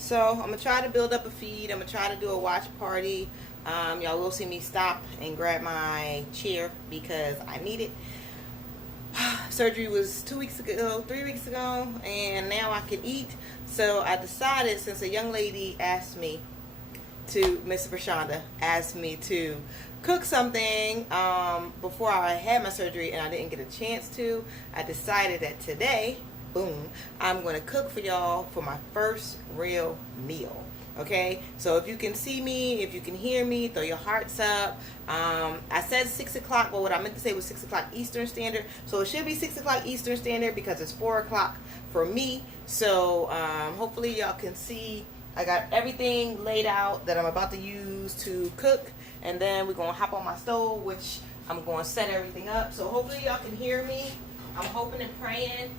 So I'm gonna try to build up a feed. I'm gonna try to do a watch party. Y'all will see me stop and grab my chair because I need it. Surgery was 2 weeks ago, 3 weeks ago, and now I can eat. So I decided, since a young lady asked me to, Miss Rashonda asked me to cook something before I had my surgery, and I didn't get a chance to. I decided that today, boom, I'm going to cook for y'all for my first real meal. Okay, so if you can see me, if you can hear me, throw your hearts up. I said 6 o'clock, but what I meant to say was 6 o'clock Eastern Standard. So it should be 6 o'clock Eastern Standard because it's 4 o'clock for me. So hopefully y'all can see. I got everything laid out that I'm about to use to cook. And then we're going to hop on my stove, which I'm going to set everything up. So hopefully y'all can hear me. I'm hoping and praying.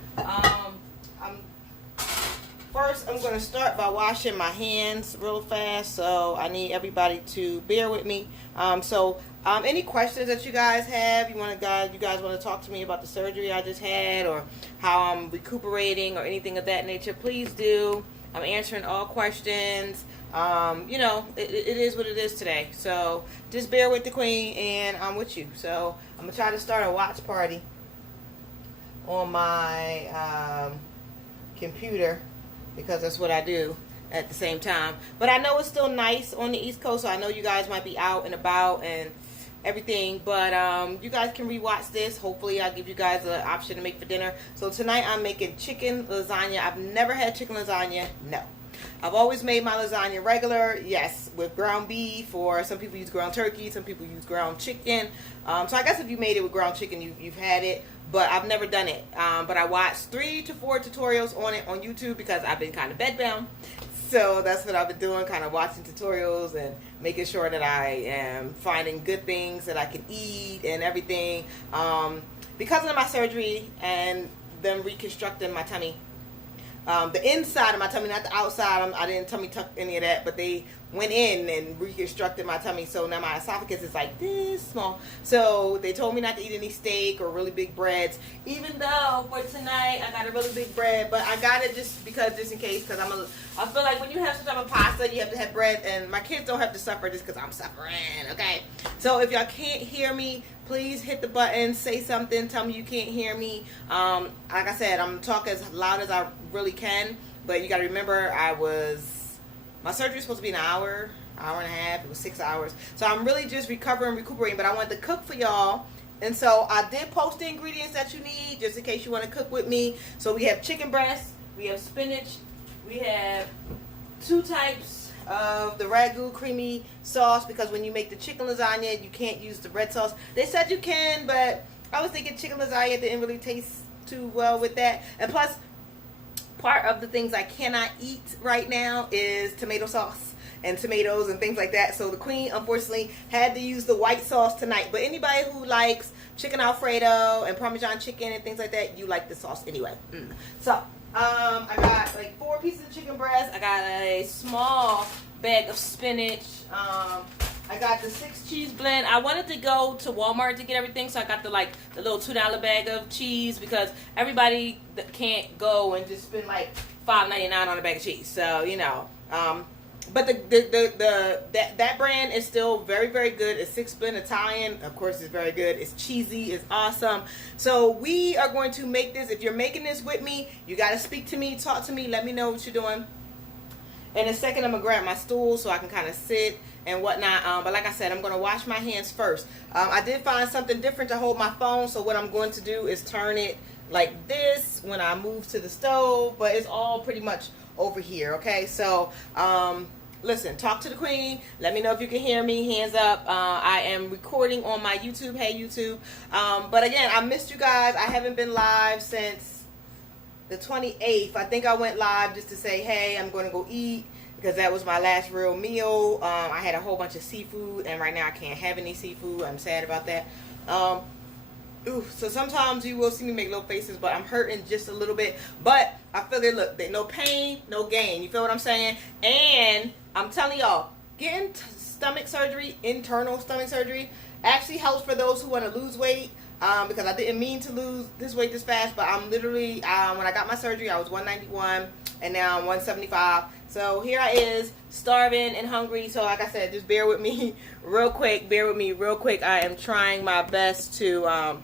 First, I'm going to start by washing my hands real fast, so I need everybody to bear with me. Any questions that you guys have, you guys want to talk to me about the surgery I just had, or how I'm recuperating, or anything of that nature, please do. I'm answering all questions. It is what it is today. So just bear with the queen, and I'm with you. So I'm going to try to start a watch party on my computer, because that's what I do at the same time. But I know it's still nice on the East Coast, so I know you guys might be out and about and everything. But you guys can rewatch this. Hopefully I'll give you guys an option to make for dinner. So tonight I'm making chicken lasagna. I've never had chicken lasagna. No. I've always made my lasagna regular, yes, with ground beef, or some people use ground turkey, some people use ground chicken. So I guess if you made it with ground chicken, you've had it, but I've never done it. But I watched 3 to 4 tutorials on it on YouTube because I've been kind of bedbound. So that's what I've been doing, kind of watching tutorials and making sure that I am finding good things that I can eat and everything. Because of my surgery and them reconstructing my tummy, the inside of my tummy, not the outside. I didn't tummy tuck any of that, but they went in and reconstructed my tummy. So now my esophagus is like this small. So they told me not to eat any steak or really big breads. Even though for tonight I got a really big bread, but I got it just in case. Because I feel like when you have some type of pasta, you have to have bread, and my kids don't have to suffer just because I'm suffering. Okay. So if y'all can't hear me, please hit the button, say something, tell me you can't hear me. Like I said, I'm talking as loud as I really can, but you got to remember my surgery was supposed to be an hour and a half. It was 6 hours. So I'm really just recuperating, but I wanted to cook for y'all. And so I did post the ingredients that you need just in case you want to cook with me. So we have chicken breast, we have spinach, we have 2 types of the ragu creamy sauce, because when you make the chicken lasagna you can't use the red sauce. They said you can, but I was thinking chicken lasagna didn't really taste too well with that. And plus, part of the things I cannot eat right now is tomato sauce and tomatoes and things like that. So the queen unfortunately had to use the white sauce tonight. But anybody who likes chicken Alfredo and Parmesan chicken and things like that, you like the sauce anyway. So I got like 4 pieces of chicken breast. I got a small bag of spinach. I got the 6 cheese blend. I wanted to go to Walmart to get everything, so I got the little $2 bag of cheese, because everybody can't go and just spend like $5.99 on a bag of cheese. So but that brand is still very, very good. It's 6 blend Italian. Of course, it's very good. It's cheesy. It's awesome. So we are going to make this. If you're making this with me, you got to speak to me, talk to me, let me know what you're doing. In a second, I'm going to grab my stool so I can kind of sit and whatnot. But like I said, I'm going to wash my hands first. I did find something different to hold my phone. So what I'm going to do is turn it like this when I move to the stove. But it's all pretty much over here. Okay, so listen, talk to the queen. Let me know if you can hear me. Hands up. I am recording on my YouTube. Hey, YouTube. But again, I missed you guys. I haven't been live since the 28th. I think I went live just to say, hey, I'm going to go eat, because that was my last real meal. I had a whole bunch of seafood, and right now I can't have any seafood. I'm sad about that. So sometimes you will see me make little faces, but I'm hurting just a little bit. But I figured, look, no pain, no gain. You feel what I'm saying? And I'm telling y'all, getting stomach surgery, internal stomach surgery, actually helps for those who want to lose weight. Because I didn't mean to lose this weight this fast, but I'm literally, when I got my surgery, I was 191, and now I'm 175. So here I is, starving and hungry. So like I said, just bear with me real quick. Bear with me real quick. I am trying my best to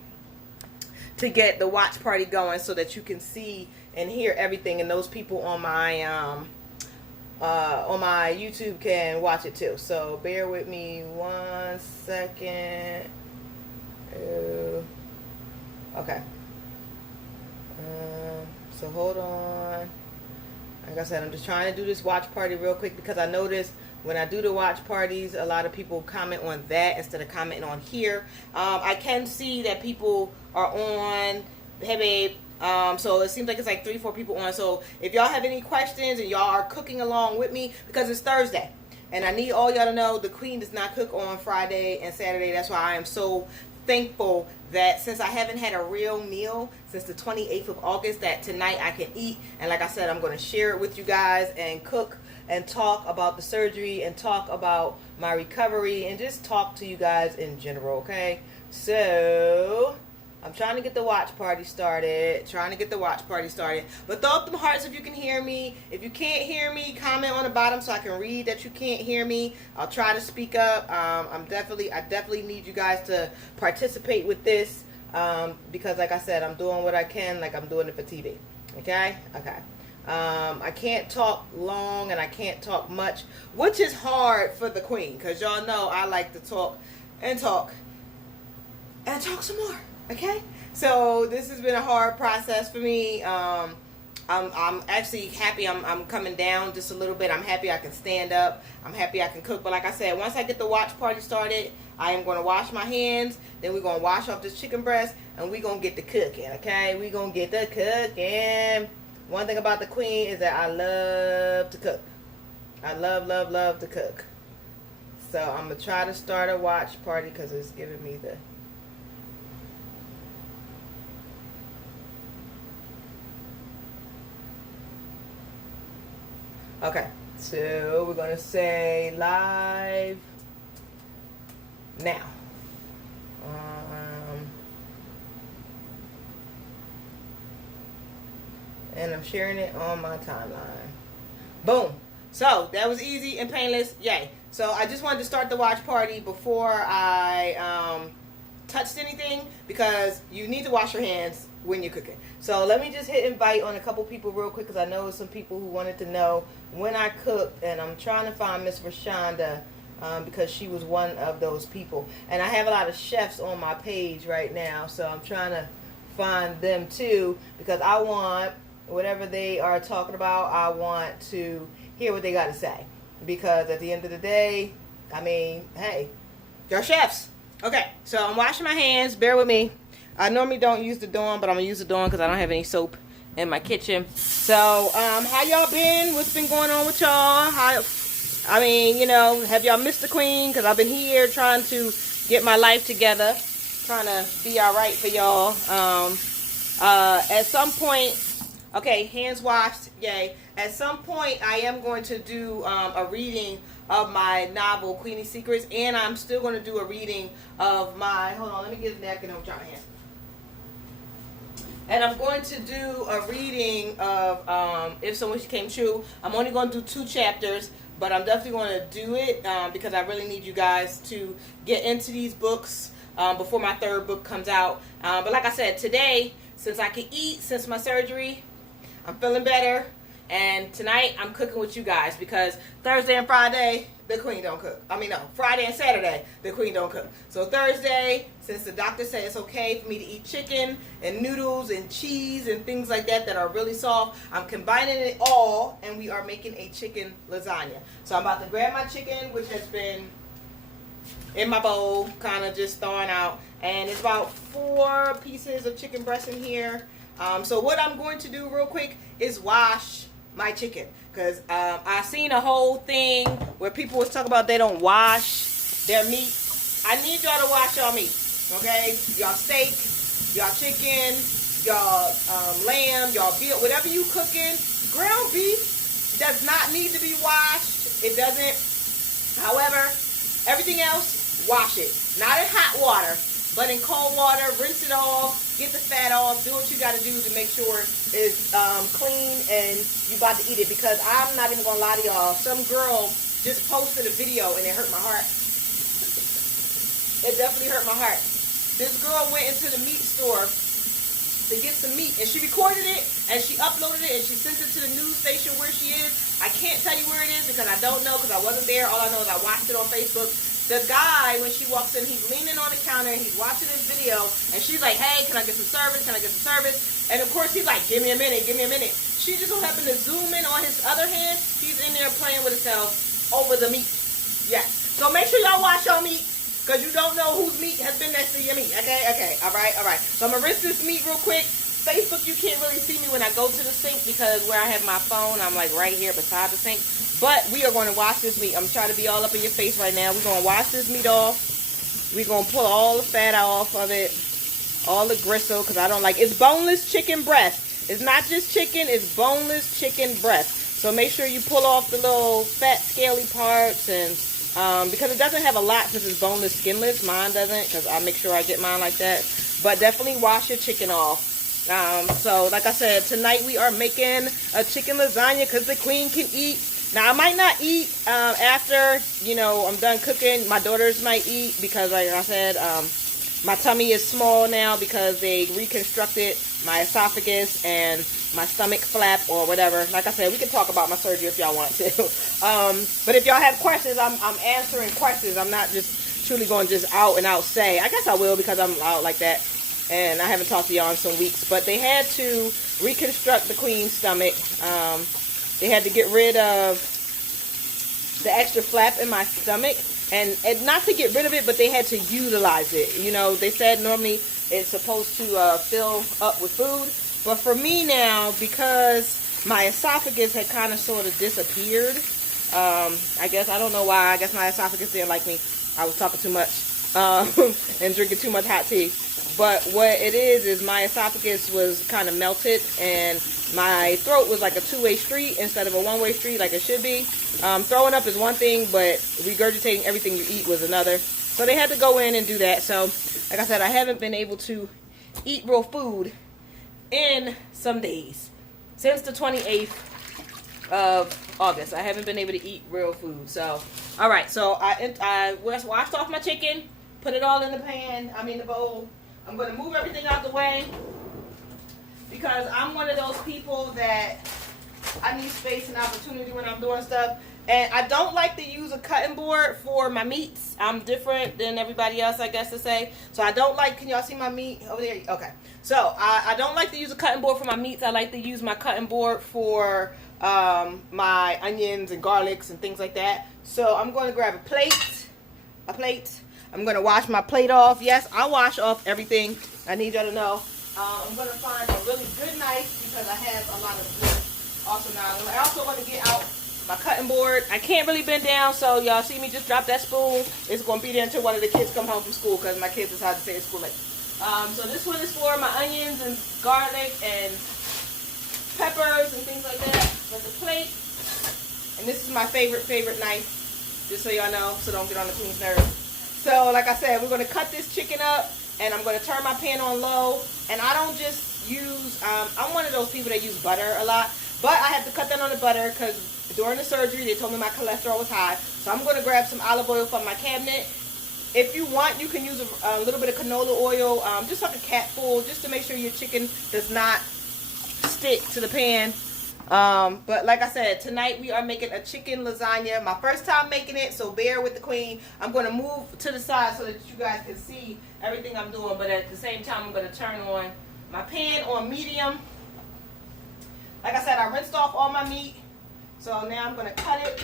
get the watch party going so that you can see and hear everything, and those people on my YouTube can watch it too. So bear with me 1 second. Okay. So hold on. Like I said, I'm just trying to do this watch party real quick because I noticed when I do the watch parties, a lot of people comment on that instead of commenting on here. I can see that people are on, hey babe. So it seems like it's like 3-4 people on. So if y'all have any questions and y'all are cooking along with me, because it's Thursday, and I need all y'all to know the queen does not cook on Friday and Saturday. That's why I am so thankful that since I haven't had a real meal since the 28th of August, that tonight I can eat. And like I said, I'm going to share it with you guys and cook and talk about the surgery and talk about my recovery and just talk to you guys in general, okay? So I'm trying to get the watch party started. But throw up them hearts if you can hear me. If you can't hear me, comment on the bottom so I can read that you can't hear me. I'll try to speak up. I definitely need you guys to participate with this because, like I said, I'm doing what I can, like I'm doing it for TV. Okay. I can't talk long and I can't talk much, which is hard for the queen because y'all know I like to talk and talk and talk some more. Okay, so this has been a hard process for me. I'm actually happy I'm coming down just a little bit. I'm happy I can stand up. I'm happy I can cook. But like I said, once I get the watch party started, I am going to wash my hands. Then we're going to wash off this chicken breast, and we're going to get the cooking, okay? We're going to get the cooking. One thing about the queen is that I love to cook. I love to cook. So I'm going to try to start a watch party because it's giving me the... Okay, so we're going to say live now. And I'm sharing it on my timeline. Boom. So that was easy and painless. Yay. So I just wanted to start the watch party before I touched anything because you need to wash your hands when you're cooking. So let me just hit invite on a couple people real quick because I know some people who wanted to know when I cooked, and I'm trying to find Miss Rashonda because she was one of those people. And I have a lot of chefs on my page right now, so I'm trying to find them too because I want whatever they are talking about, I want to hear what they got to say because at the end of the day, I mean, hey, they're chefs. Okay, so I'm washing my hands. Bear with me. I normally don't use the Dawn, but I'm going to use the Dawn because I don't have any soap in my kitchen. So, how y'all been? What's been going on with y'all? I mean, you know, have y'all missed the queen? Because I've been here trying to get my life together, trying to be all right for y'all. At some point, okay, hands washed, yay. At some point, I am going to do a reading of my novel, Queenie's Secrets, and I'm still going to do a reading of my, hold on, let me get a napkin over my hand. And I'm going to do a reading of If So Wish Came True. I'm only going to do 2 chapters, but I'm definitely going to do it because I really need you guys to get into these books before my 3rd book comes out. But like I said, today, since I can eat, since my surgery, I'm feeling better. And tonight, I'm cooking with you guys because Thursday and Friday, the queen don't cook. I mean, no, Friday and Saturday, the queen don't cook. So Thursday, since the doctor said it's okay for me to eat chicken and noodles and cheese and things like that that are really soft, I'm combining it all, and we are making a chicken lasagna. So I'm about to grab my chicken, which has been in my bowl, kind of just thawing out. And it's about 4 pieces of chicken breast in here. So what I'm going to do real quick is wash my chicken, because I seen a whole thing where people was talking about they don't wash their meat. I need y'all to wash y'all meat, okay? Y'all steak, y'all chicken, y'all lamb, y'all veal, whatever you cooking. Ground beef does not need to be washed. It doesn't. However, everything else, wash it. Not in hot water, but in cold water. Rinse it off, get the fat off, do what you got to do to make sure is clean and you about to eat it, because I'm not even gonna lie to y'all. Some girl just posted a video and it hurt my heart. It definitely hurt my heart. This girl went into the meat store to get some meat, and she recorded it and she uploaded it and she sent it to the news station where she is. I can't tell you where it is because I don't know, because I wasn't there. All I know is I watched it on Facebook. The guy, when she walks in, he's leaning on the counter and he's watching this video, and she's like, hey, can I get some service? Can I get some service? And of course he's like, give me a minute, give me a minute. She just so happened to zoom in on his other hand. He's in there playing with himself over the meat. Yes. So make sure y'all wash your meat, because you don't know whose meat has been next to your meat. Okay. All right. So I'm going to rinse this meat real quick. Facebook, you can't really see me when I go to the sink, because where I have my phone, I'm like right here beside the sink. But we are going to wash this meat. I'm trying to be all up in your face right now. We're going to wash this meat off. We're going to pull all the fat off of it, all the gristle, because I don't like it. It's boneless chicken breast. It's not just chicken, it's boneless chicken breast. So make sure you pull off the little fat, scaly parts, and because it doesn't have a lot since it's boneless, skinless. Mine doesn't, because I make sure I get mine like that. But definitely wash your chicken off. So like I said, tonight we are making a chicken lasagna because the queen can eat. Now I might not eat after, you know, I'm done cooking. My daughters might eat because, like I said, my tummy is small now because they reconstructed my esophagus and my stomach flap or whatever. Like I said, we can talk about my surgery if y'all want to. But if y'all have questions, I'm answering questions. I'm not just truly going just out and out say. I guess I will, because I'm out like that. And I haven't talked to y'all in some weeks. But they had to reconstruct the queen's stomach. They had to get rid of the extra flap in my stomach. And not to get rid of it, but they had to utilize it. You know, they said normally it's supposed to fill up with food. But for me now, because my esophagus had kind of sort of disappeared, I guess, I don't know why. I guess my esophagus didn't like me. I was talking too much and drinking too much hot tea. But what it is my esophagus was kind of melted, and my throat was like a two-way street instead of a one-way street like it should be. Throwing up is one thing, but regurgitating everything you eat was another. So they had to go in and do that. So, like I said, I haven't been able to eat real food in some days. Since the 28th of August, I haven't been able to eat real food. So, all right. So I washed off my chicken, put it all in the bowl. I'm going to move everything out the way because I'm one of those people that I need space and opportunity when I'm doing stuff. And I don't like to use a cutting board for my meats. I'm different than everybody else, I guess to say. So I don't like, can y'all see my meat over there? Okay. So I don't like to use a cutting board for my meats. I like to use my cutting board for my onions and garlics and things like that. So I'm going to grab a plate. I'm going to wash my plate off. Yes, I wash off everything. I need y'all to know. I'm going to find a really good knife because I have a lot of good awesome knives. I also want to get out my cutting board. I can't really bend down, so y'all see me just drop that spoon. It's going to be there until one of the kids come home from school because my kids decide to stay at school late. So this one is for my onions and garlic and peppers and things like that. But the plate, and this is my favorite knife, just so y'all know, so don't get on the queen's nerves. So like I said, we're going to cut this chicken up, and I'm going to turn my pan on low. And I don't just use, I'm one of those people that use butter a lot, but I have to cut down on the butter because during the surgery they told me my cholesterol was high. So I'm going to grab some olive oil from my cabinet. If you want, you can use a little bit of canola oil, just like a capful, just to make sure your chicken does not stick to the pan. But like I said, tonight we are making a chicken lasagna. My first time making it, so bear with the queen. I'm going to move to the side so that you guys can see everything I'm doing. But at the same time, I'm going to turn on my pan on medium. Like I said, I rinsed off all my meat. So now I'm going to cut it.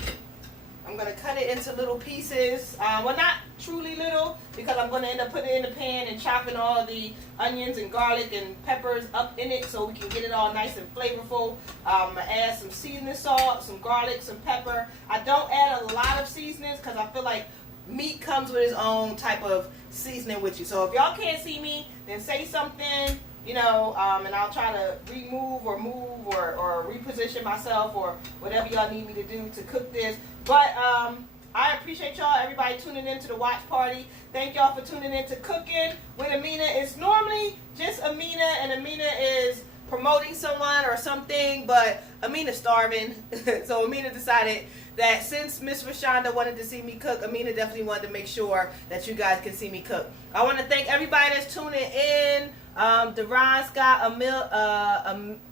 I'm going to cut it into little pieces. Well, not truly little, because I'm going to end up putting it in the pan and chopping all of the onions and garlic and peppers up in it so we can get it all nice and flavorful. I'm going to add some seasoning salt, some garlic, some pepper. I don't add a lot of seasonings because I feel like meat comes with its own type of seasoning with you. So if y'all can't see me, then say something, you know, and I'll try to remove or move or reposition myself or whatever y'all need me to do to cook this. But I appreciate y'all, everybody tuning in to the watch party. Thank y'all for tuning in to Cooking with Amina. It's normally just Amina, and Amina is promoting someone or something, but Amina's starving. So Amina decided that since Miss Rashonda wanted to see me cook, Amina definitely wanted to make sure that you guys can see me cook. I want to thank everybody that's tuning in. Deron, Scott,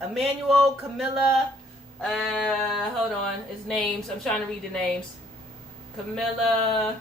Emmanuel, Camilla, hold on, his names. I'm trying to read the names. Camilla,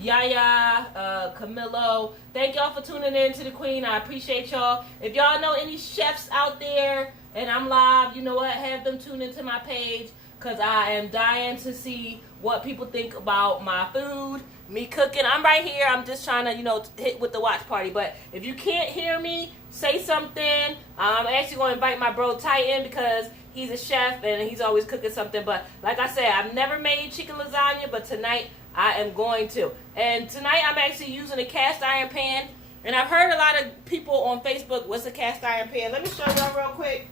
Yaya, Camilo. Thank y'all for tuning in to the Queen. I appreciate y'all. If y'all know any chefs out there and I'm live, you know what? Have them tune into my page, because I am dying to see what people think about my food, me cooking. I'm right here. I'm just trying to, hit with the watch party. But if you can't hear me, say something. I'm actually going to invite my bro Titan, because he's a chef and he's always cooking something. But like I said, I've never made chicken lasagna, but tonight I am going to. And tonight I'm actually using a cast iron pan. And I've heard a lot of people on Facebook, what's a cast iron pan? Let me show y'all real quick.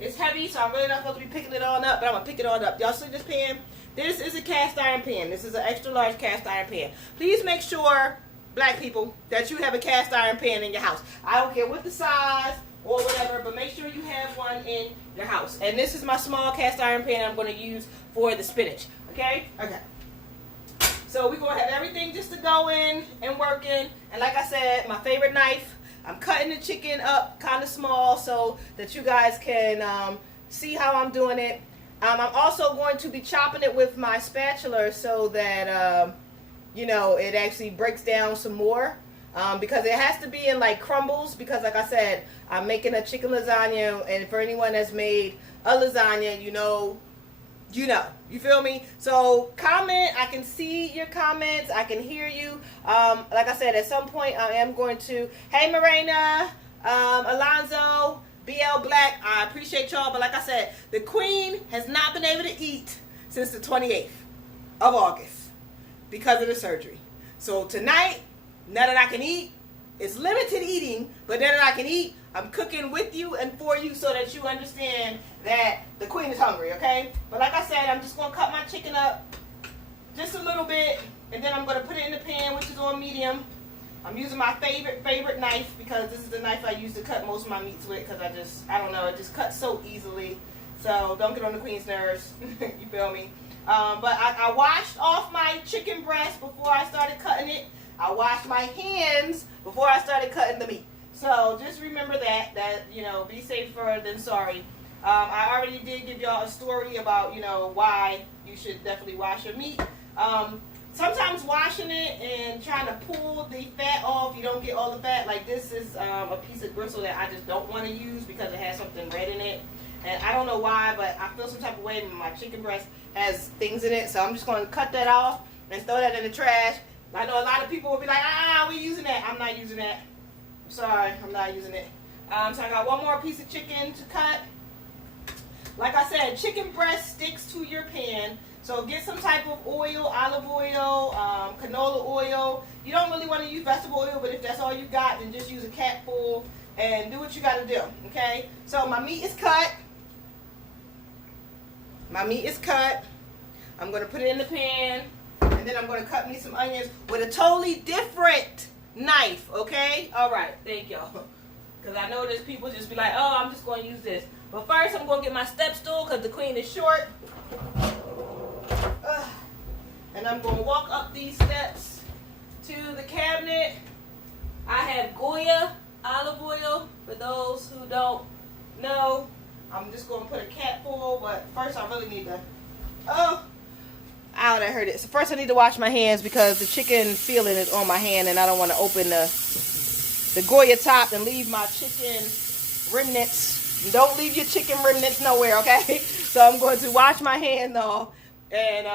It's heavy, so I'm really not supposed to be picking it on up, but I'm going to pick it on up. Y'all see this pan? This is a cast iron pan. This is an extra large cast iron pan. Please make sure, black people, that you have a cast iron pan in your house. I don't care what the size or whatever, but make sure you have one in your house. And this is my small cast iron pan I'm going to use for the spinach. Okay? Okay. So we're going to have everything just to go in and working. And like I said, my favorite knife. I'm cutting the chicken up kind of small so that you guys can see how I'm doing it. I'm also going to be chopping it with my spatula so that, it actually breaks down some more. Because it has to be in like crumbles, because like I said, I'm making a chicken lasagna, and for anyone that's made a lasagna, you feel me? So comment, I can see your comments, I can hear you. Like I said, at some point I am going to, hey Morena, Alonzo, BL Black, I appreciate y'all, but like I said, the Queen has not been able to eat since the 28th of August because of the surgery. So tonight, now that I can eat, it's limited eating, but now that I can eat, I'm cooking with you and for you so that you understand that the Queen is hungry, okay? But like I said, I'm just going to cut my chicken up just a little bit, and then I'm going to put it in the pan, which is on medium. I'm using my favorite knife, because this is the knife I use to cut most of my meats with, because I don't know, it just cuts so easily. So don't get on the Queen's nerves, you feel me? But I washed off my chicken breast before I started cutting it. I washed my hands before I started cutting the meat. So just remember that be safer than sorry. I already did give y'all a story about, why you should definitely wash your meat. Sometimes washing it and trying to pull the fat off, you don't get all the fat. Like this is a piece of gristle that I just don't want to use because it has something red in it. And I don't know why, but I feel some type of way when my chicken breast has things in it. So I'm just going to cut that off and throw that in the trash. I know a lot of people will be like, we're using that. I'm not using that. I'm sorry, I'm not using it. So I got one more piece of chicken to cut. Like I said, chicken breast sticks to your pan. So get some type of oil, olive oil, canola oil. You don't really want to use vegetable oil, but if that's all you got, then just use a capful and do what you got to do, okay? So my meat is cut. My meat is cut. I'm going to put it in the pan. And then I'm going to cut me some onions with a totally different knife, okay? All right, thank y'all. Because I know there's people just be like, I'm just going to use this. But first, I'm going to get my step stool because the Queen is short. And I'm going to walk up these steps to the cabinet. I have Goya olive oil. For those who don't know, I'm just going to put a capful. But first, I really need to... Ow, that hurt it. So first I need to wash my hands because the chicken feeling is on my hand and I don't want to open the Goya top and leave my chicken remnants. Don't leave your chicken remnants nowhere, okay? So I'm going to wash my hand off and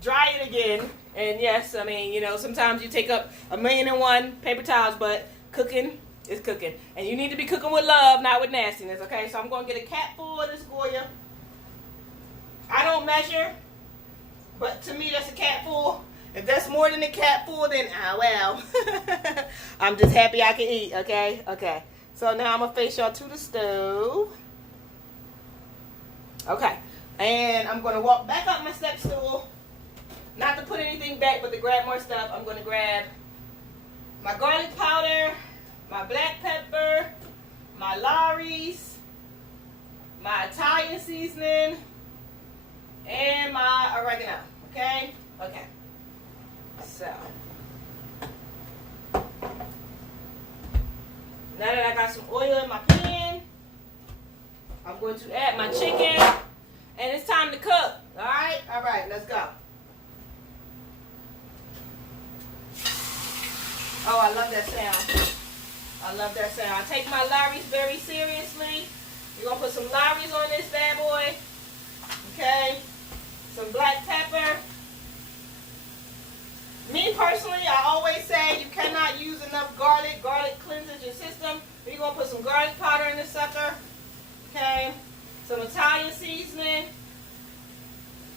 dry it again. And yes, I mean, sometimes you take up 1,000,001 paper towels, but cooking is cooking. And you need to be cooking with love, not with nastiness, okay? So I'm going to get a capful of this Goya. I don't measure. But to me, that's a capful. If that's more than a capful, then, well. I'm just happy I can eat, okay? Okay. So now I'm going to face y'all to the stove. Okay. And I'm going to walk back up my step stool. Not to put anything back, but to grab more stuff. I'm going to grab my garlic powder, my black pepper, my Lawry's, my Italian seasoning, and my oregano. Okay? Okay. So, now that I got some oil in my pan, I'm going to add my chicken, and it's time to cook. All right? All right, let's go. Oh, I love that sound. I love that sound. I take my Lawry's very seriously. We're going to put some Lawry's on this bad boy. Okay? Some black pepper. Me personally, I always say you cannot use enough garlic. Garlic cleanses your system. We're going to put some garlic powder in this sucker. Okay? Some Italian seasoning.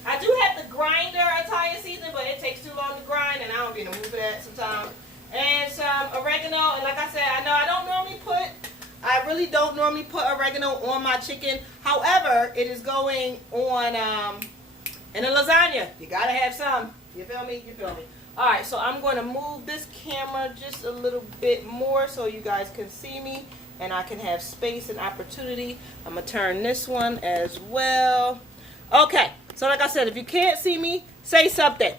I do have the grinder Italian seasoning, but it takes too long to grind, and I don't be in the mood for that sometimes. And some oregano, and like I said, I really don't normally put oregano on my chicken. However, it is going on in a lasagna. You gotta have some. You feel me? You feel me? All right, so I'm going to move this camera just a little bit more so you guys can see me and I can have space and opportunity. I'm gonna turn this one as well. Okay, so like I said, if you can't see me, say something.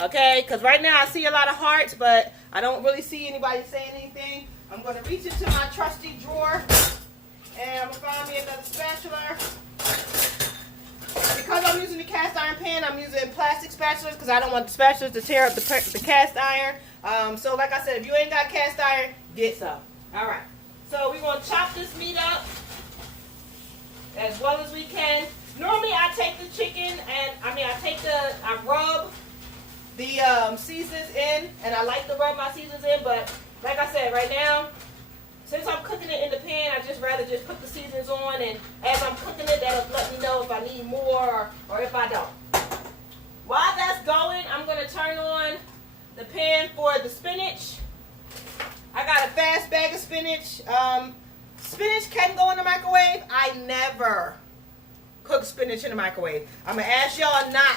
Okay, because right now I see a lot of hearts, but I don't really see anybody saying anything. I'm going to reach into my trusty drawer, and I'm going to find me another spatula. Because I'm using the cast iron pan, I'm using plastic spatulas because I don't want the spatulas to tear up the cast iron. So like I said, if you ain't got cast iron, get some. All right. So we're going to chop this meat up as well as we can. Normally I take the chicken and, I rub the seasons in, and I like to rub my seasons in, but like I said, right now, since I'm cooking it in the pan, I just rather just put the seasons on, and as I'm cooking it, that'll let me know if I need more or if I don't. While that's going, I'm going to turn on the pan for the spinach. I got a fast bag of spinach. Spinach can go in the microwave. I never cook spinach in the microwave. I'm going to ask y'all not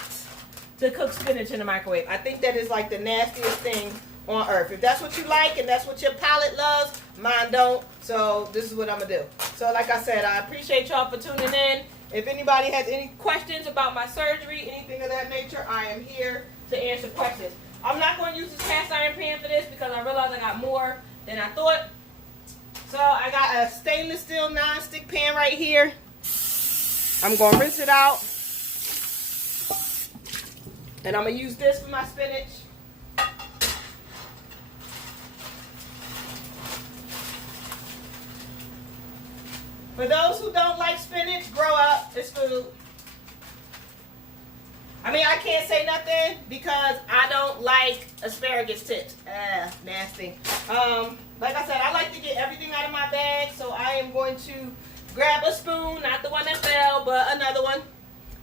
to cook spinach in the microwave. I think that is like the nastiest thing on earth. If that's what you like and that's what your palate loves, mine don't. So this is what I'm going to do. So like I said, I appreciate y'all for tuning in. If anybody has any questions about my surgery, anything of that nature, I am here to answer questions. I'm not going to use this cast iron pan for this because I realized I got more than I thought. So I got a stainless steel non-stick pan right here. I'm going to rinse it out. And I'm going to use this for my spinach. For those who don't like spinach, grow up. It's food. I mean, I can't say nothing because I don't like asparagus tips. Nasty. Like I said, I like to get everything out of my bag, so I am going to grab a spoon, not the one that fell, but another one.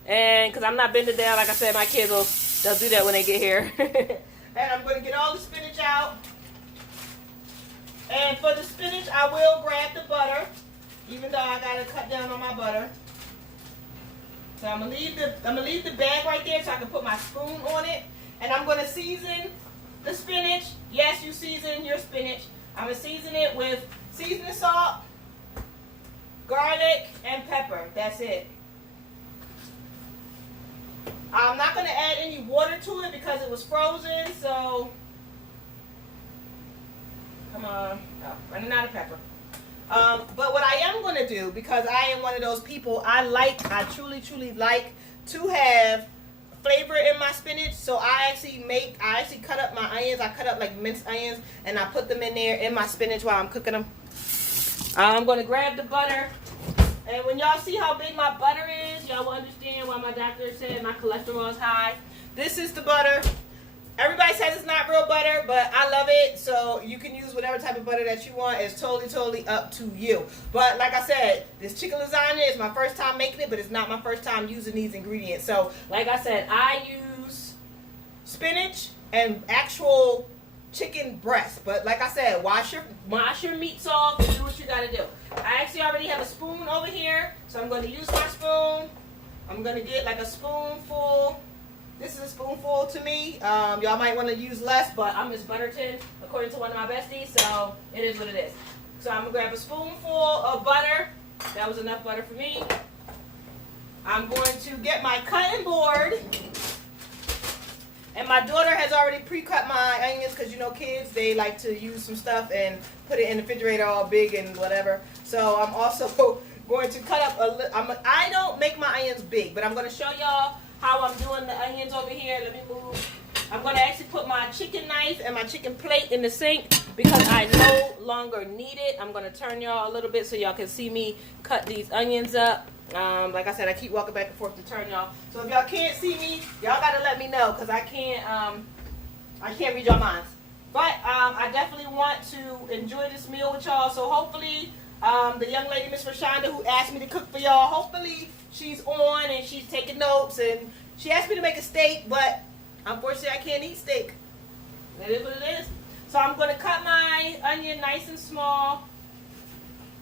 And because I'm not bending down, like I said, my kids they'll do that when they get here. And I'm going to get all the spinach out. And for the spinach, I will grab the butter, even though I got to cut down on my butter. So I'm gonna leave the bag right there so I can put my spoon on it, and I'm gonna season the spinach. Yes, you season your spinach. I'm gonna season it with seasoning salt, garlic, and pepper. That's it. I'm not gonna add any water to it because it was frozen. So come on, oh, running out of pepper. But what I am going to do, because I am one of those people, I truly like to have flavor in my spinach. So I actually cut up my onions. I cut up like minced onions, and I put them in there in my spinach while I'm cooking them. I'm going to grab the butter. And when y'all see how big my butter is, y'all will understand why my doctor said my cholesterol is high. This is the butter. Everybody says it's not real butter, but I love it. So you can use whatever type of butter that you want. It's totally up to you. But like I said, this chicken lasagna is my first time making it, but it's not my first time using these ingredients. So like I said, I use spinach and actual chicken breast. But like I said, wash your meats off and do what you got to do. I actually already have a spoon over here, so I'm going to use my spoon. I'm going to get like a spoonful. This is a spoonful to me. Y'all might want to use less, but I'm Miss Butterton, according to one of my besties, so it is what it is. So I'm going to grab a spoonful of butter. That was enough butter for me. I'm going to get my cutting board. And my daughter has already pre-cut my onions because, you know, kids, they like to use some stuff and put it in the refrigerator all big and whatever. So I'm also going to cut up I don't make my onions big, but I'm going to show y'all how I'm doing the onions over here. Let me move. I'm going to actually put my chicken knife and my chicken plate in the sink because I no longer need it. I'm going to turn y'all a little bit so y'all can see me cut these onions up. Like I said, I keep walking back and forth to turn y'all. So if y'all can't see me, y'all gotta let me know because I can't read your minds. But I definitely want to enjoy this meal with y'all. So hopefully, the young lady, Miss Rashonda, who asked me to cook for y'all, hopefully she's on and she's taking notes. And she asked me to make a steak, but unfortunately I can't eat steak. That is what it is. So I'm gonna cut my onion nice and small.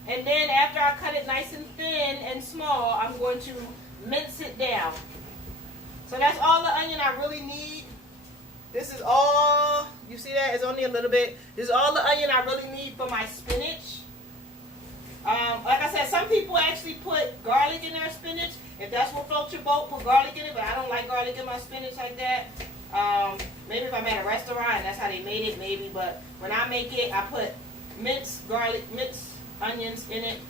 And then after I cut it nice and thin and small, I'm going to mince it down. So that's all the onion I really need. This is all, you see that? It's only a little bit. This is all the onion I really need for my spinach. Like I said, some people actually put garlic in their spinach. If that's what floats your boat, put garlic in it. But I don't like garlic in my spinach like that. Maybe if I'm at a restaurant and that's how they made it, maybe. But when I make it, I put minced garlic, minced onions in it.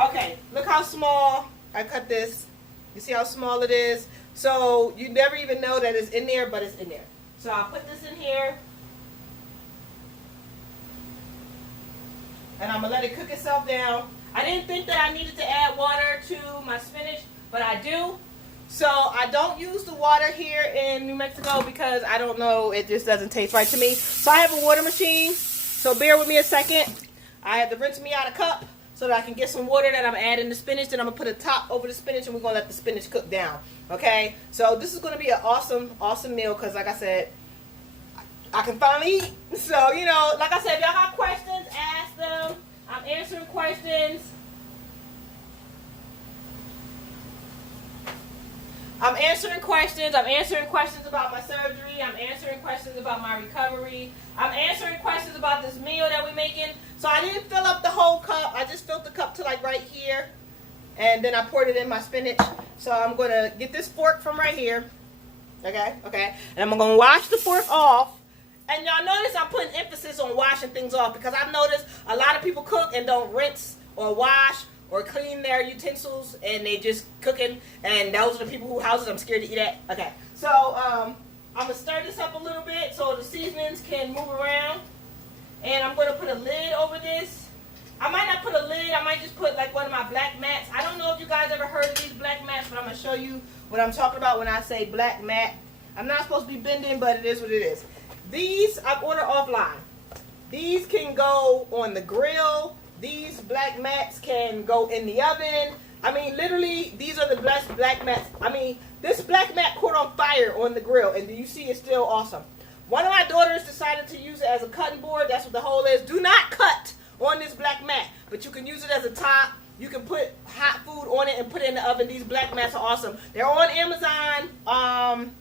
Okay, look how small I cut this. You see how small it is? So you never even know that it's in there, but it's in there. So I'll put this in here. And I'm going to let it cook itself down. I didn't think that I needed to add water to my spinach, but I do. So I don't use the water here in New Mexico because I don't know, it just doesn't taste right to me. So I have a water machine. So bear with me a second. I have to rinse me out a cup so that I can get some water that I'm adding the spinach. Then I'm going to put a top over the spinach and we're going to let the spinach cook down. Okay? So this is going to be an awesome, awesome meal because like I said, I can finally eat. So, you know, like I said, if y'all got questions, ask them. I'm answering questions. I'm answering questions about my surgery. I'm answering questions about my recovery. I'm answering questions about this meal that we're making. So I didn't fill up the whole cup. I just filled the cup to like right here. And then I poured it in my spinach. So I'm going to get this fork from right here. Okay. And I'm going to wash the fork off. And y'all notice I'm putting emphasis on washing things off because I've noticed a lot of people cook and don't rinse or wash or clean their utensils and they just cooking, and those are the people whose houses I'm scared to eat at. Okay, so I'm gonna stir this up a little bit so the seasonings can move around, and I'm gonna put a lid over this. I might not put a lid, I might just put like one of my black mats. I don't know if you guys ever heard of these black mats, but I'm gonna show you what I'm talking about when I say black mat. I'm not supposed to be bending, but it is what it is. These I order offline. These can go on the grill. These black mats can go in the oven. I mean, literally, these are the best black mats. I mean, this black mat caught on fire on the grill, and you see it's still awesome. One of my daughters decided to use it as a cutting board. That's what the hole is. Do not cut on this black mat, but you can use it as a top. You can put hot food on it and put it in the oven. These black mats are awesome. They're on Amazon.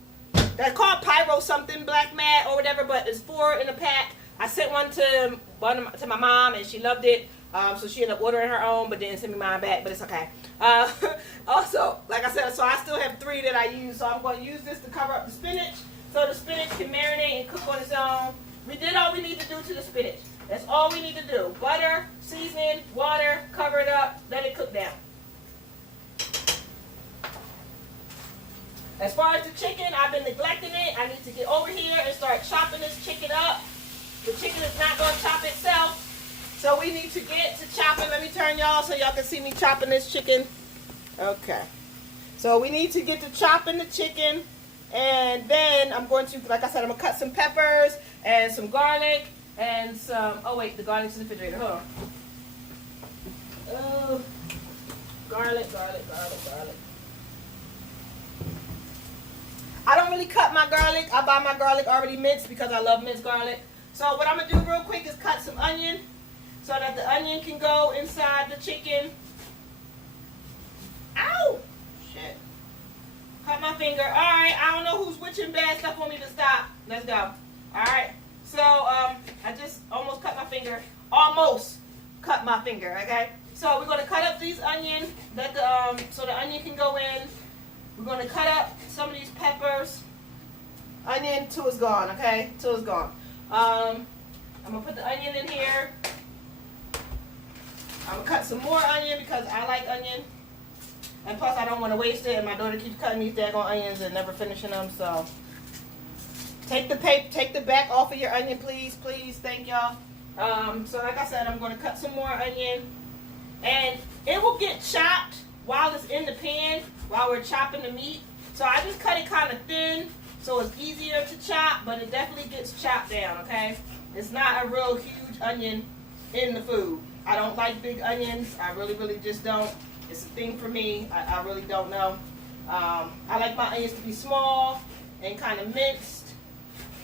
They're called Pyro something black mat or whatever, but it's 4 in a pack. I sent one to my mom, and she loved it. So she ended up ordering her own, but didn't send me mine back, but it's okay. Also, like I said, so I still have 3 that I use. So I'm going to use this to cover up the spinach so the spinach can marinate and cook on its own. We did all we need to do to the spinach. That's all we need to do. Butter, season, water, cover it up, let it cook down. As far as the chicken, I've been neglecting it. I need to get over here and start chopping this chicken up. The chicken is not going to chop itself. So we need to get to chopping. Let me turn y'all so y'all can see me chopping this chicken. Okay. So we need to get to chopping the chicken. And then I'm going to, like I said, I'm going to cut some peppers and some garlic and some, oh wait, the garlic's in the refrigerator. Hold on. Oh, garlic. I don't really cut my garlic. I buy my garlic already minced because I love minced garlic. So what I'm going to do real quick is cut some onion so that the onion can go inside the chicken. Ow! Shit. Cut my finger. Alright, I don't know who's witching bad stuff on me to stop. Let's go. Alright. So, I just almost cut my finger. Almost. cut my finger, okay? So we're going to cut up these onions so the onion can go in. We're going to cut up some of these peppers. Onion till it's gone, okay? Till it's gone. I'm going to put the onion in here. I'm going to cut some more onion because I like onion. And plus I don't want to waste it, and my daughter keeps cutting these daggone onions and never finishing them, so. Take the back off of your onion, please, please. Thank y'all. So like I said, I'm going to cut some more onion. And it will get chopped while it's in the pan, while we're chopping the meat. So I just cut it kind of thin so it's easier to chop, but it definitely gets chopped down, okay? It's not a real huge onion in the food. I don't like big onions. I really, really just don't. It's a thing for me. I really don't know. I like my onions to be small and kind of minced.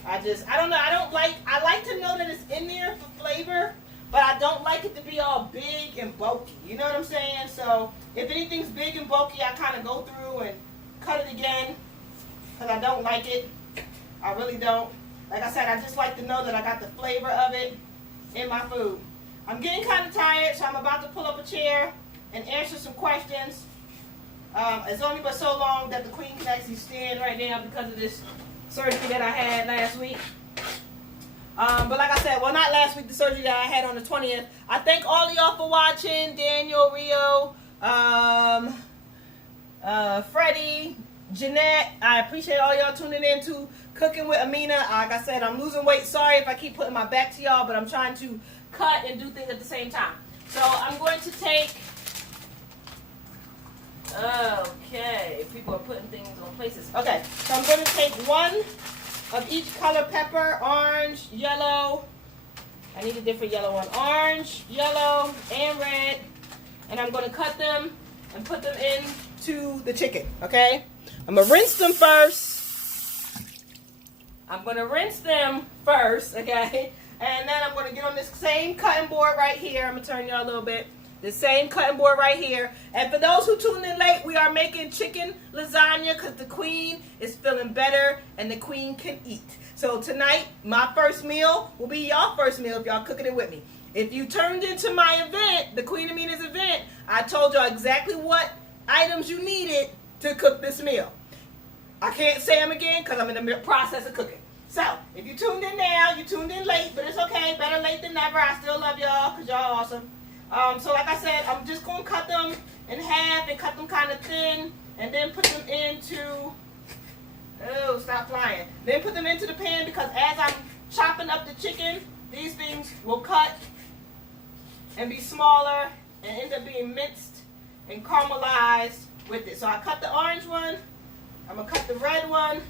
I don't know. I like to know that it's in there for flavor, but I don't like it to be all big and bulky. You know what I'm saying? So if anything's big and bulky, I kind of go through and cut it again because I don't like it. I really don't. Like I said, I just like to know that I got the flavor of it in my food. I'm getting kind of tired, so I'm about to pull up a chair and answer some questions. It's only but so long that the queen can actually stand right now because of this surgery that I had last week. But like I said, well, not last week, the surgery that I had on the 20th. I thank all of y'all for watching. Daniel, Rio, Freddie, Jeanette. I appreciate all y'all tuning in to Cooking with Amina. Like I said, I'm losing weight. Sorry if I keep putting my back to y'all, but I'm trying to cut and do things at the same time. So I'm going to take... Okay, people are putting things on places. Okay, so I'm going to take one of each color pepper, orange, yellow. I need a different yellow one. Orange, yellow, and red. And I'm going to cut them and put them into the chicken, okay? I'm going to rinse them first. Okay? And then I'm going to get on this same cutting board right here. I'm going to turn y'all a little bit. The same cutting board right here. And for those who tuned in late, we are making chicken lasagna because the queen is feeling better and the queen can eat. So tonight, my first meal will be y'all first meal if y'all cooking it with me. If you turned into my event, the Queen Amina's event, I told y'all exactly what items you needed to cook this meal. I can't say them again because I'm in the process of cooking. So, if you tuned in now, you tuned in late, but it's okay. Better late than never. I still love y'all because y'all awesome. So like I said, I'm just going to cut them in half and cut them kind of thin and then put them into, oh, stop flying. Then put them into the pan because as I'm chopping up the chicken, these things will cut and be smaller and end up being minced and caramelized with it. So I cut the orange one. I'm going to cut the red one.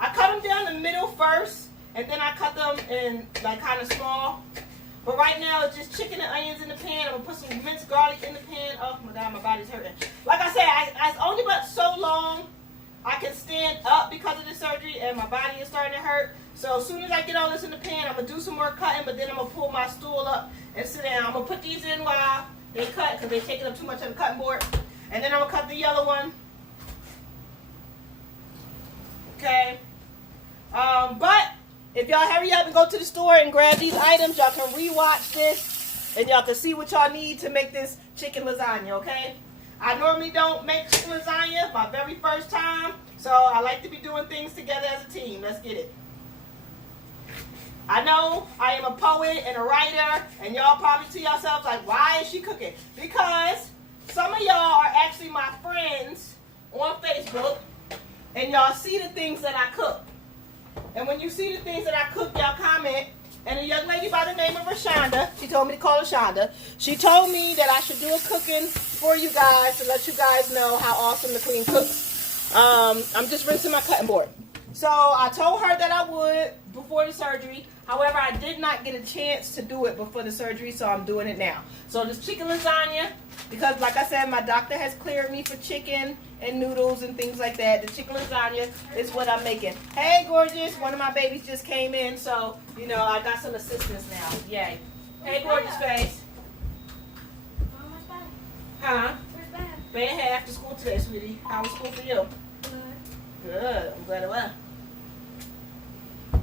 I cut them down the middle first and then I cut them in like kind of small. But right now, it's just chicken and onions in the pan. I'm going to put some minced garlic in the pan. Oh, my God, my body's hurting. Like I said, it's only but so long I can stand up because of the surgery, and my body is starting to hurt. So as soon as I get all this in the pan, I'm going to do some more cutting, but then I'm going to pull my stool up and sit down. I'm going to put these in while they cut because they're taking up too much of the cutting board. And then I'm going to cut the yellow one. Okay. But... if y'all hurry up and go to the store and grab these items, y'all can rewatch this and y'all can see what y'all need to make this chicken lasagna, okay? I normally don't make chicken lasagna, my very first time, so I like to be doing things together as a team. Let's get it. I know I am a poet and a writer, and y'all probably to yourselves like, why is she cooking? Because some of y'all are actually my friends on Facebook, and y'all see the things that I cook. And when you see the things that I cook, y'all comment. And a young lady by the name of Rashonda, she told me to call her Shonda. She told me that I should do a cooking for you guys to let you guys know how awesome the queen cooks. I'm just rinsing my cutting board. So I told her that I would before the surgery. However, I did not get a chance to do it before the surgery, so I'm doing it now. So this chicken lasagna, because like I said, my doctor has cleared me for chicken and noodles and things like that. The chicken lasagna is what I'm making. Hey, gorgeous. One of my babies just came in, so, you know, I got some assistance now. Yay. Hey, gorgeous face. Huh? Bad half to school today, sweetie. How was school for you? Good. I'm glad it was.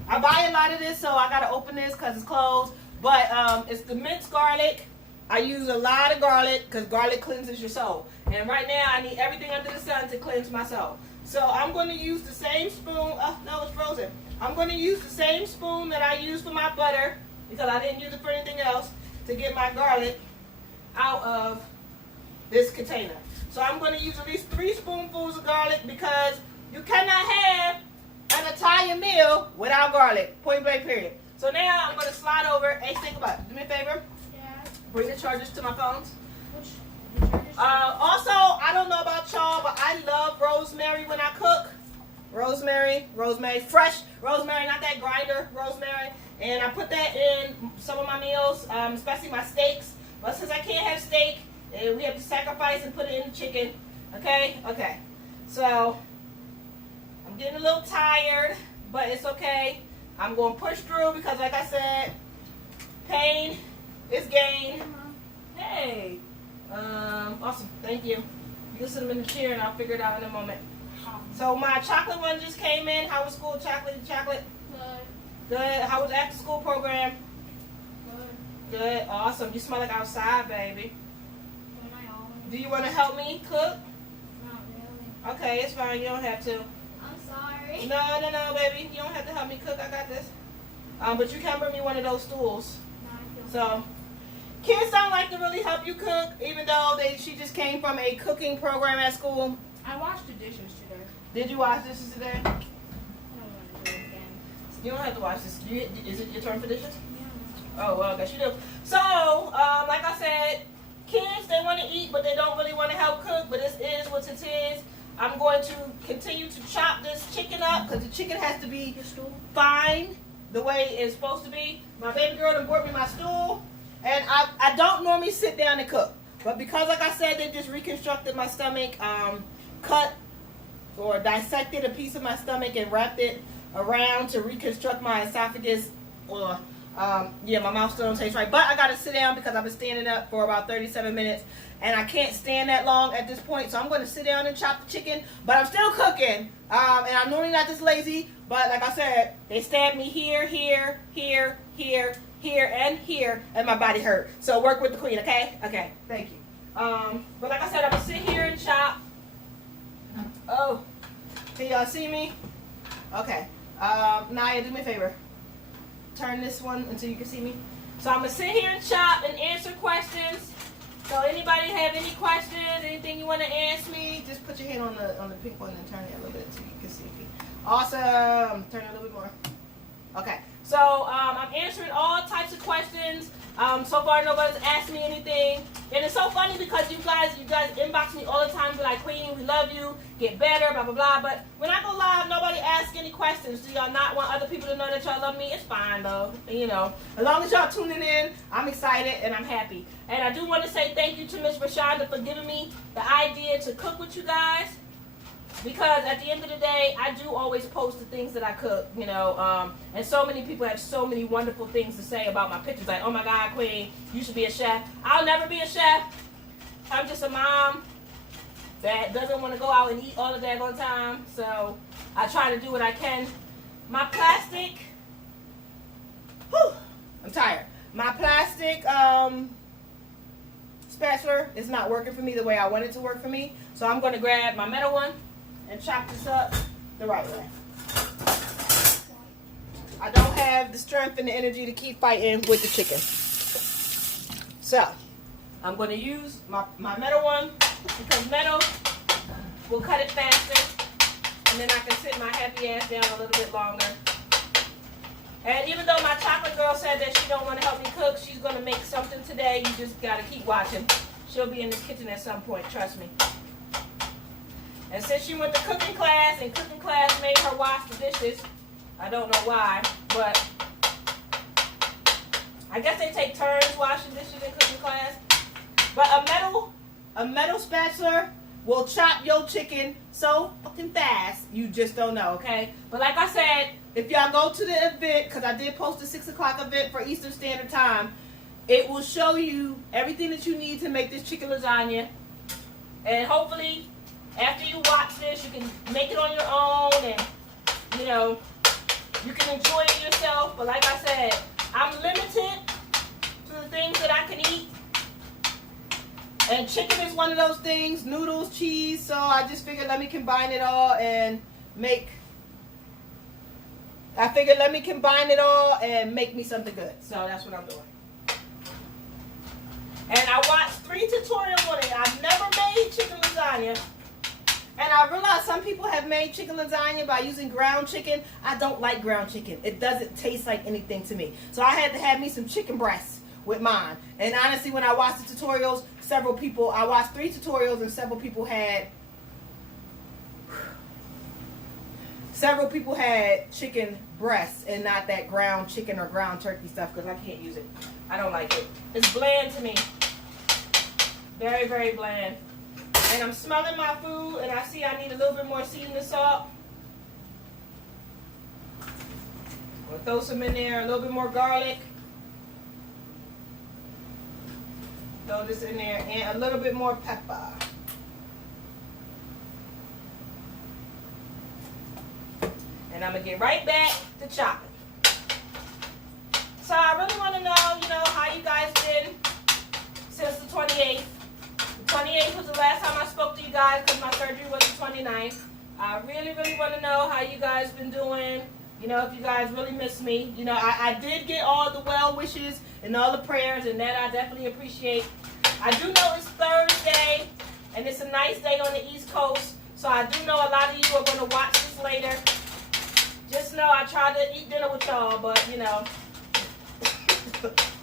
I buy a lot of this, so I got to open this because it's closed. But it's the minced garlic. I use a lot of garlic because garlic cleanses your soul. And right now I need everything under the sun to cleanse my soul. So I'm going to use the same spoon. Oh, no, it's frozen. I'm going to use the same spoon that I used for my butter because I didn't use it for anything else to get my garlic out of this container. So I'm going to use at least 3 spoonfuls of garlic because you cannot have an Italian meal without garlic. Point blank, period. So now I'm going to slide over. Hey, think about it. Do me a favor. Bring the chargers to my phones. Also, I don't know about y'all, but I love rosemary when I cook. Rosemary, fresh rosemary, not that grinder rosemary. And I put that in some of my meals, especially my steaks. But since I can't have steak, we have to sacrifice and put it in the chicken. Okay? Okay. So, I'm getting a little tired, but it's okay. I'm going to push through because, like I said, pain is gain. Hey. Awesome. Thank you. You can sit them in the chair and I'll figure it out in a moment. So my chocolate one just came in. How was school? Chocolate? Good. How was the after school program? Good. Awesome. You smell like outside, baby. Do you want to help me cook? Not really. Okay, it's fine. You don't have to. I'm sorry. No, baby. You don't have to help me cook. I got this. But you can bring me one of those stools. So, kids don't like to really help you cook, even though she just came from a cooking program at school. I washed the dishes today. Did you wash dishes today? I don't want to do it again. You don't have to wash this. Is it your turn for dishes? Yeah. Oh, well, I guess you do. So, like I said, kids, they want to eat, but they don't really want to help cook, but this is what it is. I'm going to continue to chop this chicken up because the chicken has to be fine the way it's supposed to be. My baby girl done brought me my stool, and I don't normally sit down and cook. But because, like I said, they just reconstructed my stomach, cut or dissected a piece of my stomach and wrapped it around to reconstruct my esophagus. Or, yeah, my mouth still don't taste right. But I got to sit down because I've been standing up for about 37 minutes. And I can't stand that long at this point. So I'm going to sit down and chop the chicken. But I'm still cooking. And I'm normally not this lazy. But like I said, they stabbed me here, and here. And my body hurt. So work with the queen, okay? Okay, thank you. But like I said, I'm going to sit here and chop. Oh, can y'all see me? Okay. Naya, do me a favor. Turn this one until you can see me. So I'm going to sit here and chop and answer questions. So anybody have any questions, anything you want to ask me, just put your hand on the pink one and turn it a little bit so you can see me. Awesome. Turn it a little bit more. Okay. So I'm answering all types of questions. So far nobody's asked me anything. And it's so funny because you guys inbox me all the time, be like, Queen, we love you, get better, blah, blah, blah. But when I go live, nobody asks any questions. Do y'all not want other people to know that y'all love me? It's fine, though. You know, as long as y'all tuning in, I'm excited and I'm happy. And I do want to say thank you to Miss Rashonda for giving me the idea to cook with you guys. Because at the end of the day, I do always post the things that I cook, you know. And so many people have so many wonderful things to say about my pictures. Like, oh my God, Queen, you should be a chef. I'll never be a chef. I'm just a mom that doesn't want to go out and eat all the daggone time. So I try to do what I can. My plastic, I'm tired. My plastic spatula is not working for me the way I want it to work for me. So I'm going to grab my metal one and chop this up the right way. I don't have the strength and the energy to keep fighting with the chicken. So, I'm going to use my metal one because metal will cut it faster. And then I can sit my happy ass down a little bit longer. And even though my chocolate girl said that she don't want to help me cook, she's going to make something today. You just got to keep watching. She'll be in the kitchen at some point, trust me. And since she went to cooking class, and cooking class made her wash the dishes, I don't know why, but I guess they take turns washing dishes in cooking class. But a metal spatula will chop your chicken so fucking fast, you just don't know, okay? But like I said, if y'all go to the event, because I did post a 6 o'clock event for Eastern Standard Time, it will show you everything that you need to make this chicken lasagna. And hopefully, after you watch this, you can make it on your own and, you know, you can enjoy it yourself. But like I said, I'm limited things that I can eat. And chicken is one of those things, noodles, cheese. So I just figured let me combine it all and make me something good. So that's what I'm doing. And I watched 3 tutorials on it. I've never made chicken lasagna. And I realized some people have made chicken lasagna by using ground chicken. I don't like ground chicken. It doesn't taste like anything to me. So I had to have me some chicken breasts with mine. And honestly, when I watched the tutorials, I watched 3 tutorials and several people had chicken breasts and not that ground chicken or ground turkey stuff because I can't use it. I don't like it. It's bland to me. Very, very bland. And I'm smelling my food and I see I need a little bit more seasoning salt. I'll throw some in there, a little bit more garlic. Throw this in there and a little bit more pepper. And I'm going to get right back to chopping. So I really want to know, how you guys been since the 28th. The 28th was the last time I spoke to you guys because my surgery was the 29th. I really, really want to know how you guys been doing. If you guys really miss me. I did get all the well wishes and all the prayers, and that I definitely appreciate. I do know it's Thursday, and it's a nice day on the East Coast, so I do know a lot of you are going to watch this later. Just know I tried to eat dinner with y'all, but,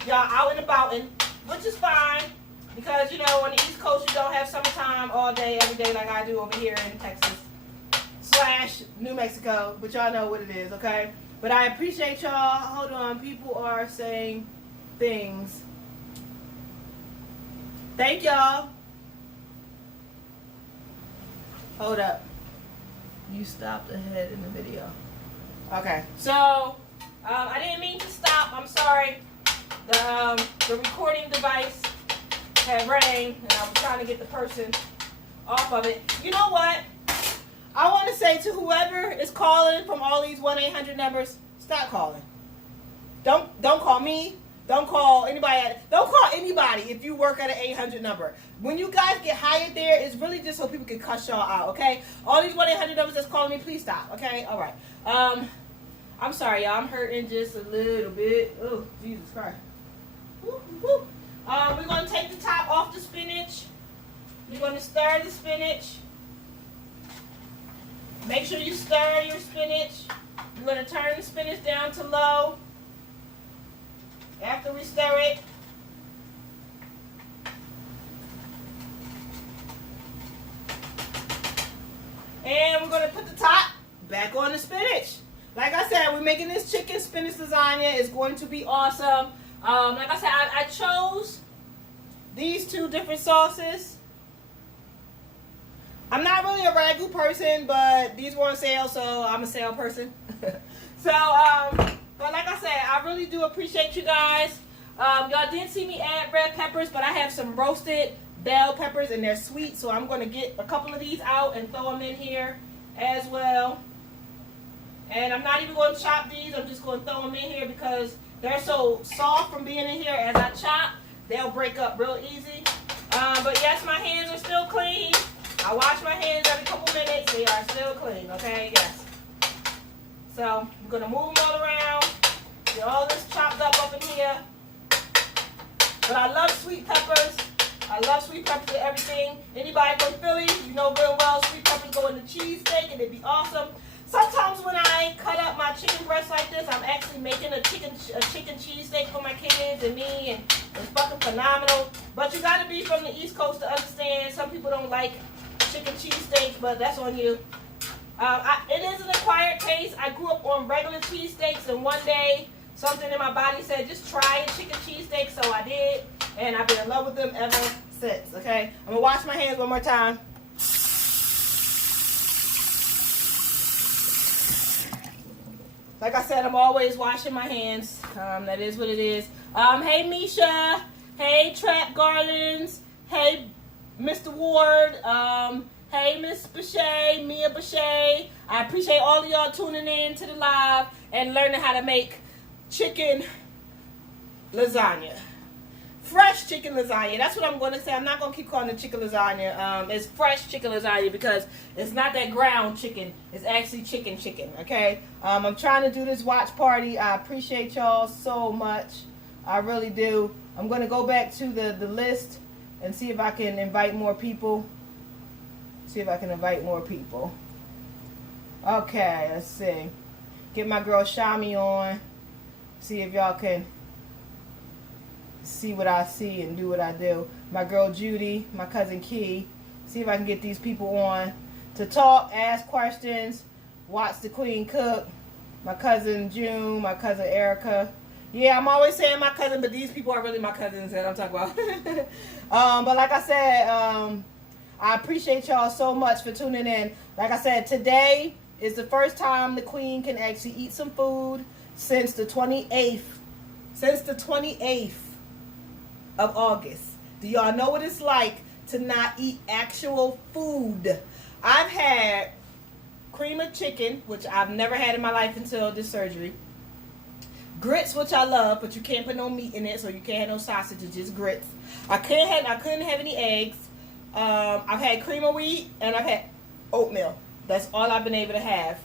y'all out and about, which is fine, because, on the East Coast you don't have summertime all day, every day like I do over here in Texas. / New Mexico, but y'all know what it is, okay? But I appreciate y'all. Hold on, people are saying things. Thank y'all. Hold up. You stopped ahead in the video. Okay, so I didn't mean to stop. I'm sorry. The recording device had rang, and I was trying to get the person off of it. You know what? I want to say to whoever is calling from all these 1-800 numbers, stop calling. Don't call me. Don't call anybody. Don't call anybody if you work at an 800 number. When you guys get hired there, it's really just so people can cuss y'all out, okay? All these 1-800 numbers that's calling me, please stop, okay? All right. I'm sorry, y'all. I'm hurting just a little bit. Oh, Jesus Christ. Woo, woo. We're going to take the top off the spinach. You're going to stir the spinach. Make sure you stir your spinach. You're going to turn the spinach down to low. After we stir it, and we're going to put the top back on the spinach. Like I said, we're making this chicken spinach lasagna. It's going to be awesome. Like I said, I chose these 2 different sauces. I'm not really a ragu person, but these were on sale, so I'm a sale person. But like I said, I really do appreciate you guys. Y'all didn't see me add red peppers, but I have some roasted bell peppers, and they're sweet, so I'm going to get a couple of these out and throw them in here as well. And I'm not even going to chop these. I'm just going to throw them in here because they're so soft from being in here. As I chop, they'll break up real easy. But yes, my hands are still clean. I wash my hands every couple minutes. They are still clean, okay? Yes. So I'm going to move them all around. Get all this chopped up in here. But I love sweet peppers. I love sweet peppers with everything. Anybody from Philly, you know real well sweet peppers go in the cheesesteak and it'd be awesome. Sometimes when I cut up my chicken breast like this, I'm actually making a chicken cheesesteak for my kids and me, and it's fucking phenomenal. But you gotta be from the East Coast to understand. Some people don't like chicken cheesesteaks, but that's on you. It is an acquired taste. I grew up on regular cheesesteaks, and one day something in my body said, just try a chicken cheesesteak, so I did, and I've been in love with them ever since, okay? I'm gonna wash my hands one more time. Like I said, I'm always washing my hands. That is what it is. Hey, Misha. Hey, Trap Garlands. Hey, Mr. Ward. Hey, Miss Bechet, Mia Bechet. I appreciate all of y'all tuning in to the live and learning how to make chicken lasagna. fresh chicken lasagna. That's what I'm going to say. I'm not going to keep calling it chicken lasagna. It's fresh chicken lasagna because it's not that ground chicken. It's actually chicken, okay? I'm trying to do this watch party. I appreciate y'all so much. I really do. I'm going to go back to the list and see if I can invite more people. Okay, let's see. Get my girl Shami on. See if y'all can see what I see and do what I do. My girl Judy, my cousin Key. See if I can get these people on to talk, ask questions, watch the queen cook. My cousin June, my cousin Erica. Yeah, I'm always saying my cousin, but these people are really my cousins that I'm talking about. But like I said, I appreciate y'all so much for tuning in. Like I said, today is the first time the queen can actually eat some food since the 28th. Since the 28th of August. Do y'all know what it's like to not eat actual food? I've had cream of chicken, which I've never had in my life until this surgery. Grits, which I love, but you can't put no meat in it, so you can't have no sausage, it's just grits. I couldn't have any eggs. I've had cream of wheat, and I've had oatmeal. That's all I've been able to have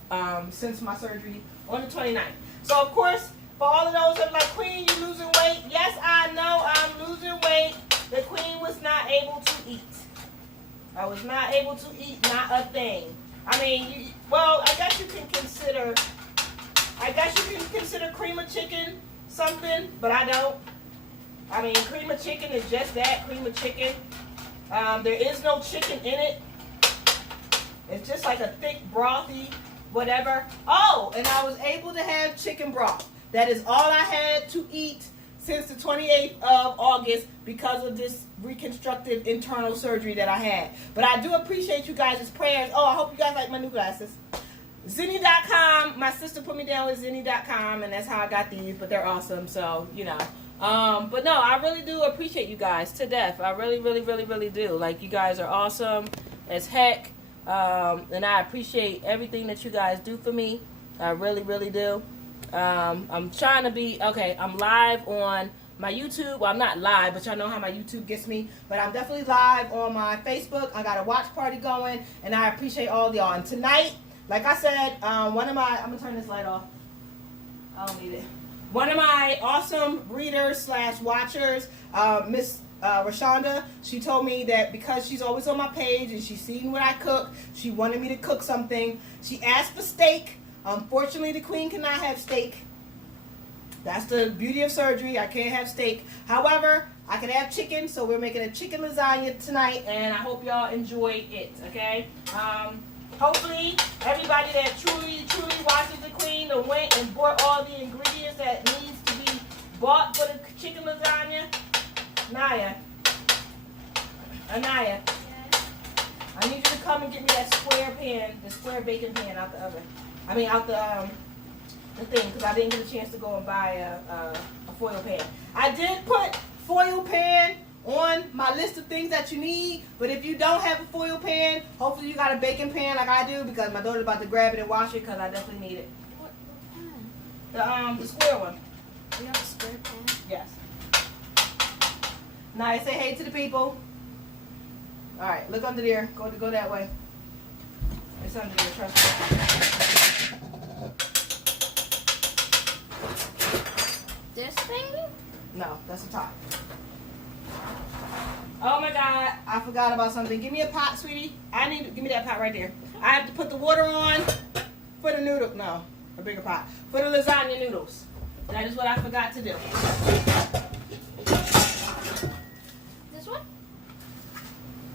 since my surgery on the 29th. So, of course, for all of those that are like, Queen, you losing weight? Yes, I know I'm losing weight. The queen was not able to eat. I was not able to eat, not a thing. I mean, I guess you can consider cream of chicken something, but I don't. I mean, cream of chicken is just that, cream of chicken. There is no chicken in it. It's just like a thick, brothy, whatever. Oh, and I was able to have chicken broth. That is all I had to eat since the 28th of August because of this reconstructive internal surgery that I had. But I do appreciate you guys' prayers. Oh, I hope you guys like my new glasses. Zenni.com. My sister put me down with Zenni.com, and that's how I got these, but they're awesome, so, you know. But no, I really do appreciate you guys to death. I really, really, really, really do. Like, you guys are awesome as heck. And I appreciate everything that you guys do for me. I really, really do. I'm trying to be, okay, I'm live on my YouTube. Well, I'm not live, but y'all know how my YouTube gets me. But I'm definitely live on my Facebook. I got a watch party going, and I appreciate all y'all. And tonight, like I said, I'm going to turn this light off. I don't need it. One of my awesome readers / watchers, Miss Rashonda, she told me that because she's always on my page and she's seen what I cook, she wanted me to cook something. She asked for steak. Unfortunately, the queen cannot have steak. That's the beauty of surgery. I can't have steak. However, I can have chicken, so we're making a chicken lasagna tonight, and I hope y'all enjoy it, okay? Hopefully, everybody that truly, truly watches the queen went and bought all the ingredients that needs to be bought for the chicken lasagna. Anaya, Yes. I need you to come and get me that square pan, the square baking pan out the oven. I mean, out the thing, because I didn't get a chance to go and buy a foil pan. I did put foil pan on my list of things that you need, but if you don't have a foil pan, hopefully you got a baking pan like I do, because my daughter's about to grab it and wash it, because I definitely need it. What pan? The square one. You have a square pan? Yes. Now say hey to the people. All right, look under there. Go that way. It's under there. Trust me. This thing? No, that's the top. Oh my God, I forgot about something. Give me a pot, sweetie. Give me that pot right there. I have to put the water on for the noodle. No, a bigger pot. For the lasagna noodles. That is what I forgot to do. This one?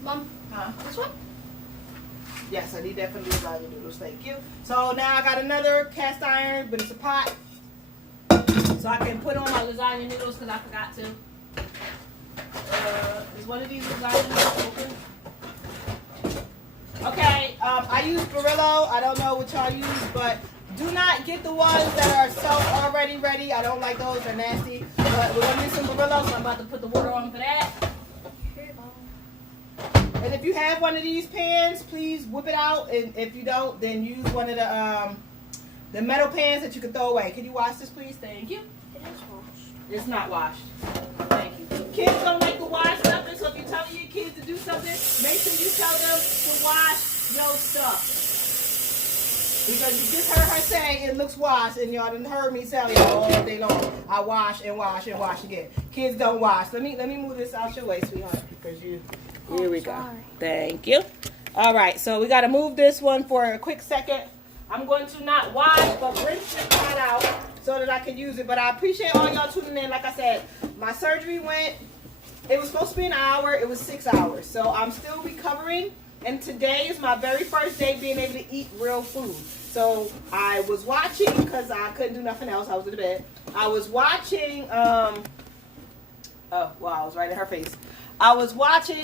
Mom? Huh? This one? Yes, I need that for the lasagna noodles. Thank you. So now I got another cast iron, but it's a pot. So I can put on my lasagna noodles because I forgot to. Is one of these lasagna noodles open? Okay, I use Barillo. I don't know what y'all use, but do not get the ones that are already ready. I don't like those. They're nasty. But we're going to use some Barillo, so I'm about to put the water on for that. And if you have one of these pans, please whip it out. And if you don't, then use one of the metal pans that you can throw away. Can you wash this, please? Thank you. It is washed. It's not washed. Thank you. Kids don't like to wash something, so if you're telling your kids to do something, make sure you tell them to wash your stuff. Because you just heard her say it looks washed, and y'all done heard me tell y'all all day long. I wash and wash and wash again. Kids don't wash. Let me move this out your way, sweetheart, because you. Here we go. Sorry. Thank you. All right, so we got to move this one for a quick second. I'm going to not wash, but rinse this pot out so that I can use it. But I appreciate all y'all tuning in. Like I said, my surgery it was supposed to be an hour. It was 6 hours. So I'm still recovering. And today is my very first day being able to eat real food. So I was watching, because I couldn't do nothing else. I was in the bed. I was watching, oh, wow, I was right in her face. I was watching